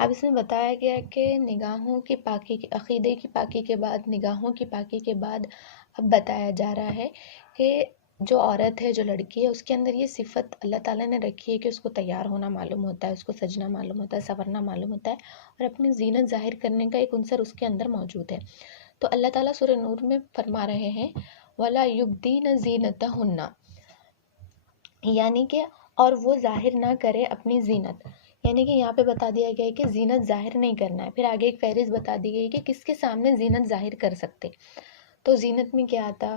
اب اس میں بتایا گیا کہ نگاہوں کی پاکی عقیدے کی پاکی کے بعد، نگاہوں کی پاکی کے بعد اب بتایا جا رہا ہے کہ جو عورت ہے، جو لڑکی ہے، اس کے اندر یہ صفت اللہ تعالیٰ نے رکھی ہے کہ اس کو تیار ہونا معلوم ہوتا ہے، اس کو سجنا معلوم ہوتا ہے، سنورنا معلوم ہوتا ہے، اور اپنی زینت ظاہر کرنے کا ایک عنصر اس کے اندر موجود ہے۔ تو اللہ تعالیٰ سورہ نور میں فرما رہے ہیں وَلَا يُبْدِينَ زِينَتَهُنَّ، یعنی کہ اور وہ ظاہر نہ کرے اپنی زینت، یعنی کہ یہاں پہ بتا دیا گیا ہے کہ زینت ظاہر نہیں کرنا ہے۔ پھر آگے ایک فہرست بتا دی گئی کہ کس کے سامنے زینت ظاہر کر سکتے۔ تو زینت میں کیا آتا؟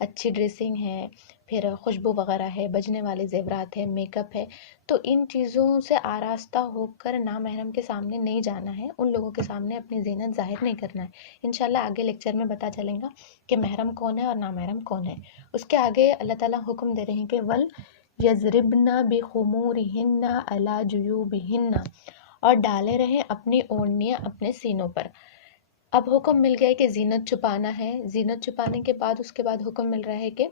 اچھی ڈریسنگ ہے، پھر خوشبو وغیرہ ہے، بجنے والے زیورات ہے، میک اپ ہے۔ تو ان چیزوں سے آراستہ ہو کر نامحرم کے سامنے نہیں جانا ہے، ان لوگوں کے سامنے اپنی زینت ظاہر نہیں کرنا ہے۔ انشاءاللہ آگے لیکچر میں پتہ چلے گا کہ محرم کون ہے اور نامحرم کون ہے۔ اس کے آگے اللہ تعالیٰ حکم دے رہے ہیں کہ وَلْيَضْرِبْنَ بِخُمُورِهِنَّ عَلَى جُيُوبِهِنَّ، اور ڈالے رہیں اپنی اوڑھنیاں اپنے سینوں پر۔ اب حکم مل گیا ہے کہ زینت چھپانا ہے۔ زینت چھپانے کے بعد اس کے بعد حکم مل رہا ہے کہ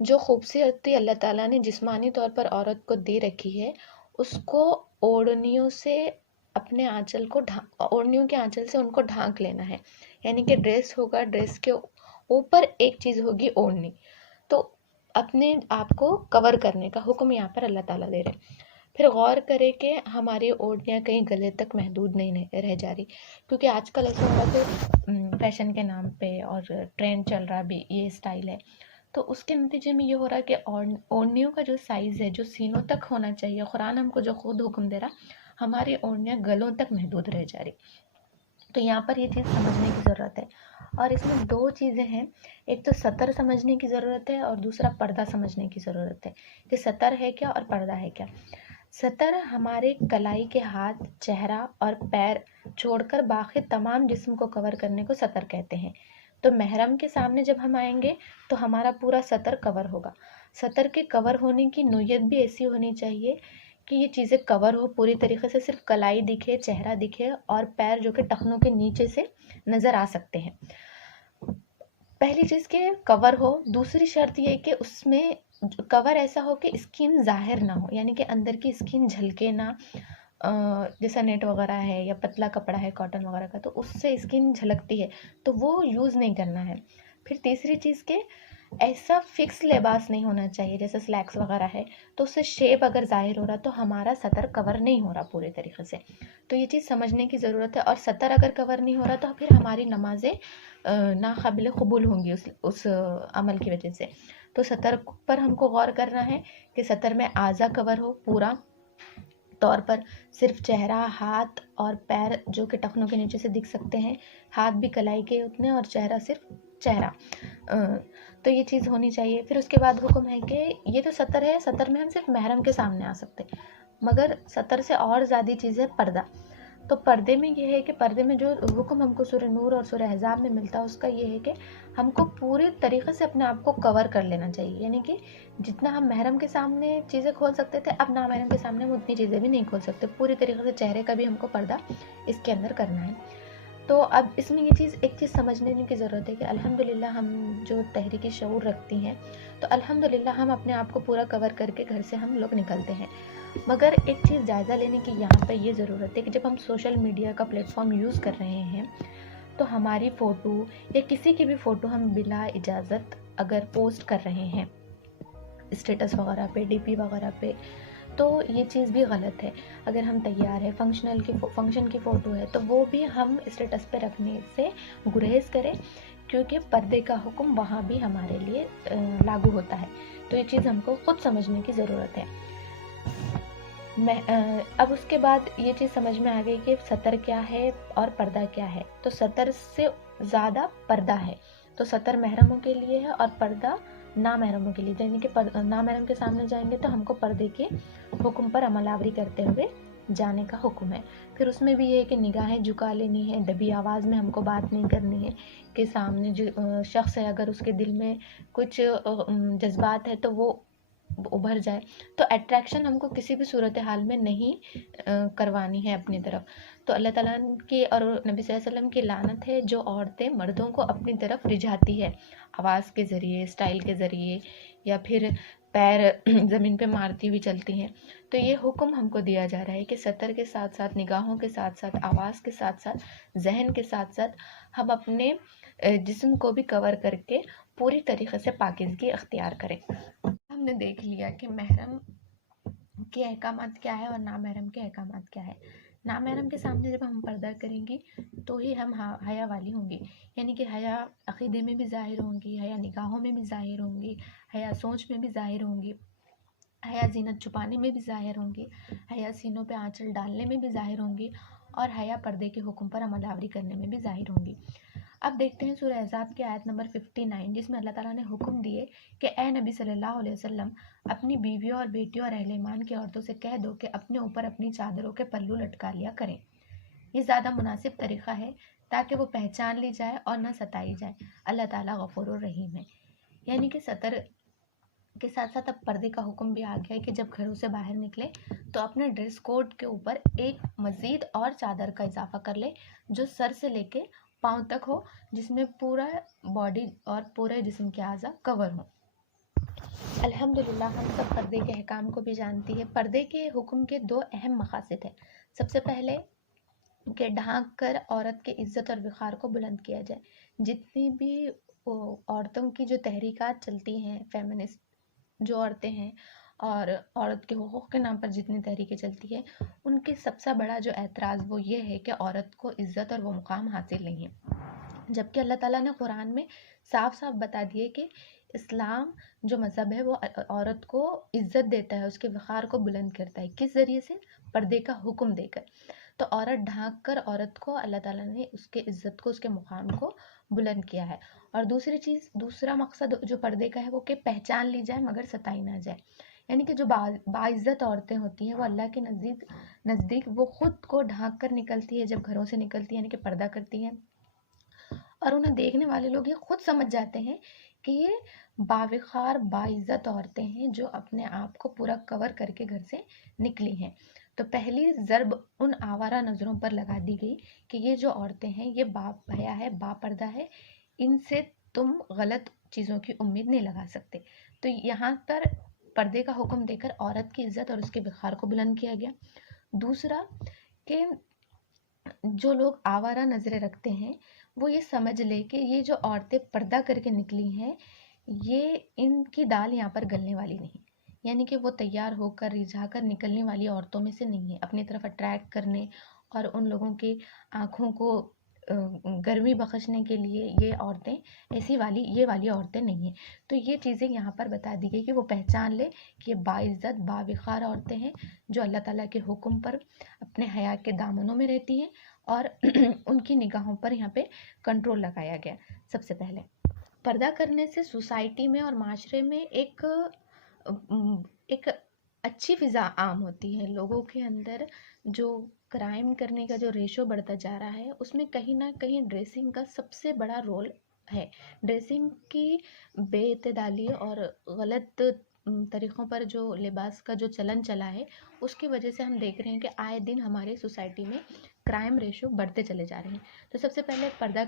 جو خوبصورتی اللہ تعالیٰ نے جسمانی طور پر عورت کو دے رکھی ہے، اس کو اوڑھنیوں سے اپنے آنچل کو اوڑھنیوں کے آنچل سے ان کو ڈھانک لینا ہے، یعنی کہ ڈریس ہوگا، ڈریس کے اوپر ایک چیز ہوگی اوڑھنی، تو اپنے آپ کو کور کرنے کا حکم یہاں پر اللہ تعالیٰ دے رہے ہیں۔ پھر غور کرے کہ ہماری اوڑھنیاں کہیں گلے تک محدود نہیں رہ جا رہی، کیونکہ آج کل ایسا ہوا کہ فیشن کے نام پہ اور ٹرینڈ چل رہا بھی یہ اسٹائل ہے، تو اس کے نتیجے میں یہ ہو رہا ہے کہ اوڑھنیوں کا جو سائز ہے، جو سینوں تک ہونا چاہیے، قرآن ہم کو جو خود حکم دے رہا، ہماری اوڑھنیاں گلوں تک محدود رہ جا رہی۔ تو یہاں پر یہ چیز سمجھنے کی ضرورت ہے، اور اس میں دو چیزیں ہیں، ایک تو سطر سمجھنے کی ضرورت ہے اور دوسرا پردہ سمجھنے کی ضرورت ہے کہ سطر ہے کیا اور پردہ ہے کیا۔ سطر ہمارے کلائی کے ہاتھ، چہرہ اور پیر چھوڑ کر باقی تمام جسم کو کور کرنے کو سطر کہتے ہیں۔ تو محرم کے سامنے جب ہم آئیں گے تو ہمارا پورا سطر کور ہوگا۔ سطر کے کور ہونے کی نوعیت بھی ایسی ہونی چاہیے کہ یہ چیزیں کور ہو پوری طریقے سے، صرف کلائی دکھے، چہرہ دکھے اور پیر جو کہ ٹخنوں کے نیچے سے نظر آ سکتے ہیں۔ پہلی چیز کہ کور ہو، دوسری شرط یہ کہ اس میں کور ایسا ہو کہ اسکن ظاہر نہ ہو، یعنی کہ اندر کی اسکن جھلکے نہ، جیسا نیٹ وغیرہ ہے یا پتلا کپڑا ہے کاٹن وغیرہ کا، تو اس سے اسکن جھلکتی ہے تو وہ یوز نہیں کرنا ہے۔ پھر تیسری چیز کہ ایسا فکس لباس نہیں ہونا چاہیے جیسے سلیکس وغیرہ ہے، تو اس سے شیپ اگر ظاہر ہو رہا تو ہمارا سطر کور نہیں ہو رہا پورے طریقے سے، تو یہ چیز سمجھنے کی ضرورت ہے۔ اور سطر اگر کور نہیں ہو رہا تو پھر ہماری نمازیں ناقابل قبول ہوں گی اس عمل کی وجہ سے۔ تو سطر پر ہم کو غور کرنا ہے کہ سطر میں اعضاء کور ہو پورا طور پر، صرف چہرہ، ہاتھ اور پیر جو کہ ٹخنوں کے نیچے سے دکھ سکتے ہیں، ہاتھ بھی کلائی کے اتنے اور چہرہ صرف چہرہ، تو یہ چیز ہونی چاہیے۔ پھر اس کے بعد حکم ہے کہ یہ تو سطر ہے، سطر میں ہم صرف محرم کے سامنے آ سکتے، مگر سطر سے اور زیادہ چیز ہے پردہ۔ تو پردے میں یہ ہے کہ پردے میں جو حکم ہم کو سورہ نور اور سورہ احزاب میں ملتا ہے اس کا یہ ہے کہ ہم کو پورے طریقے سے اپنے آپ کو کور کر لینا چاہیے، یعنی کہ جتنا ہم محرم کے سامنے چیزیں کھول سکتے تھے، اب نامحرم کے سامنے ہم اتنی چیزیں بھی نہیں کھول سکتے، پوری طریقے سے چہرے کا بھی ہم کو پردہ اس کے اندر کرنا ہے۔ تو اب اس میں یہ چیز ایک چیز سمجھنے کی ضرورت ہے کہ الحمدللہ ہم جو تحریکی شعور رکھتی ہیں تو الحمدللہ ہم اپنے آپ کو پورا کور کر کے گھر سے ہم لوگ نکلتے ہیں، مگر ایک چیز جائزہ لینے کی یہاں پہ یہ ضرورت ہے کہ جب ہم سوشل میڈیا کا پلیٹ فارم یوز کر رہے ہیں تو ہماری فوٹو یا کسی کی بھی فوٹو ہم بلا اجازت اگر پوسٹ کر رہے ہیں اسٹیٹس وغیرہ پہ، ڈی پی وغیرہ پہ، تو یہ چیز بھی غلط ہے۔ اگر ہم تیار ہے، فنکشن کی فوٹو ہے تو وہ بھی ہم اسٹیٹس پہ رکھنے سے گریز کریں، کیونکہ پردے کا حکم وہاں بھی ہمارے لیے لاگو ہوتا ہے۔ تو یہ چیز ہم کو خود سمجھنے کی ضرورت ہے۔ اب اس کے بعد یہ چیز سمجھ میں آ گئی کہ سطر کیا ہے اور پردہ کیا ہے۔ تو سطر سے زیادہ پردہ ہے، تو سطر محرموں کے لیے ہے اور پردہ نامحرموں کے لیے، یعنی کہ نامحرم کے سامنے جائیں گے تو ہم کو پردے کے حکم پر عمل آوری کرتے ہوئے جانے کا حکم ہے۔ پھر اس میں بھی یہ ہے کہ نگاہیں جھکا لینی ہے، دبی آواز میں ہم کو بات نہیں کرنی ہے، کہ سامنے جو شخص ہے اگر اس کے دل میں کچھ جذبات ہے تو وہ ابھر جائے، تو اٹریکشن ہم کو کسی بھی صورتحال میں نہیں کروانی ہے اپنی طرف۔ تو اللہ تعالیٰ کی اور نبی صلی اللہ علیہ وسلم کی لعنت ہے جو عورتیں مردوں کو اپنی طرف رجھاتی ہے، آواز کے ذریعے، اسٹائل کے ذریعے، یا پھر پیر زمین پہ مارتی ہوئی چلتی ہیں. تو یہ حکم ہم کو دیا جا رہا ہے کہ سطر کے ساتھ ساتھ، نگاہوں کے ساتھ ساتھ، آواز کے ساتھ ساتھ، ذہن کے ساتھ ساتھ ہم اپنے جسم کو بھی کور کر کے پوری طریقے سے پاکیزگی اختیار کریں. ہم نے دیکھ لیا کہ محرم کے احکامات کیا ہے اور نامحرم کے احکامات کیا ہے. نامحرم کے سامنے جب ہم پردہ کریں گی تو ہی ہم حیا والی ہوں گی، یعنی کہ حیا عقیدے میں بھی ظاہر ہوں گی، حیا نگاہوں میں بھی ظاہر ہوں گی، حیا سوچ میں بھی ظاہر ہوں گی، حیا زینت چھپانے میں بھی ظاہر ہوں گی، حیا سینوں پہ آنچل ڈالنے میں بھی ظاہر ہوں گی، اور حیا پردے کے حکم پر عمل آوری کرنے میں بھی ظاہر ہوں گی. اب دیکھتے ہیں سورہ احزاب کی آیت نمبر 59، جس میں اللہ تعالیٰ نے حکم دیے کہ اے نبی صلی اللہ علیہ وسلم، اپنی بیویوں اور بیٹیوں اور اہل ایمان کی عورتوں سے کہہ دو کہ اپنے اوپر اپنی چادروں کے پلو لٹکا لیا کریں. یہ زیادہ مناسب طریقہ ہے تاکہ وہ پہچان لی جائے اور نہ ستائی جائے. اللہ تعالیٰ غفور الرحیم ہے. یعنی کہ سطر کے ساتھ ساتھ اب پردے کا حکم بھی آ گیا ہے کہ جب گھروں سے باہر نکلے تو اپنے ڈریس کوڈ کے اوپر ایک مزید اور چادر کا اضافہ کر لے جو سر سے لے کے پاؤں تک ہو، جس میں پورا باڈی اور پورے جسم کے اعضاء کور ہوں. الحمدللہ ہم سب پردے کے احکام کو بھی جانتی ہے. پردے کے حکم کے دو اہم مقاصد ہیں. سب سے پہلے کہ ڈھانک کر عورت کے عزت اور وقار کو بلند کیا جائے. جتنی بھی عورتوں کی جو تحریکات چلتی ہیں، فیمنسٹ جو عورتیں ہیں اور عورت کے حقوق کے نام پر جتنی تحریکیں چلتی ہیں، ان کے سب سے بڑا جو اعتراض وہ یہ ہے کہ عورت کو عزت اور وہ مقام حاصل نہیں ہے. جبکہ اللہ تعالیٰ نے قرآن میں صاف صاف بتا دیے کہ اسلام جو مذہب ہے وہ عورت کو عزت دیتا ہے، اس کے وقار کو بلند کرتا ہے. کس ذریعے سے؟ پردے کا حکم دے کر. تو عورت ڈھانک کر عورت کو اللہ تعالیٰ نے اس کے عزت کو، اس کے مقام کو بلند کیا ہے. اور دوسری چیز، دوسرا مقصد جو پردے کا ہے وہ کہ پہچان لی جائے مگر ستائی نہ جائے. یعنی کہ جو باعزت عورتیں ہوتی ہیں وہ اللہ کے نزدیک وہ خود کو ڈھانک کر نکلتی ہے جب گھروں سے نکلتی ہے، یعنی کہ پردہ کرتی ہیں، اور انہیں دیکھنے والے لوگ یہ خود سمجھ جاتے ہیں کہ یہ باوقار باعزت عورتیں ہیں جو اپنے آپ کو پورا کور کر کے گھر سے نکلی ہیں. تو پہلی ضرب ان آوارہ نظروں پر لگا دی گئی کہ یہ جو عورتیں ہیں یہ با حیا ہے، با پردہ ہے، ان سے تم غلط چیزوں کی امید نہیں لگا سکتے. تو یہاں پر پردے کا حکم دے کر عورت کی عزت اور اس کے وقار کو بلند کیا گیا. دوسرا کہ جو لوگ آوارہ نظریں رکھتے ہیں وہ یہ سمجھ لے کہ یہ جو عورتیں پردہ کر کے نکلی ہیں یہ ان کی دال یہاں پر گلنے والی نہیں. یعنی کہ وہ تیار ہو کر رجھا کر نکلنے والی عورتوں میں سے نہیں ہے. اپنی طرف اٹریکٹ کرنے اور ان لوگوں کی آنکھوں کو گرمی بخشنے کے لیے یہ عورتیں یہ والی عورتیں نہیں ہیں. تو یہ چیزیں یہاں پر بتا دی گئی کہ وہ پہچان لے کہ یہ باعزت باوقار عورتیں ہیں جو اللہ تعالیٰ کے حکم پر اپنے حیا کے دامنوں میں رہتی ہیں، اور ان کی نگاہوں پر یہاں پہ کنٹرول لگایا گیا. سب سے پہلے پردہ کرنے سے سوسائٹی میں اور معاشرے میں ایک اچھی فضا عام ہوتی ہے. لوگوں کے اندر جو کرائم کرنے کا جو ریشو بڑھتا جا رہا ہے اس میں کہیں نہ کہیں ڈریسنگ کا سب سے بڑا رول ہے. ڈریسنگ کی بے اعتدالی اور غلط طریقوں پر جو لباس کا جو چلن چلا ہے اس کی وجہ سے ہم دیکھ رہے ہیں کہ آئے دن ہمارے سوسائٹی میں کرائم ریشو بڑھتے چلے جا رہے ہیں. تو سب سے پہلے پردہ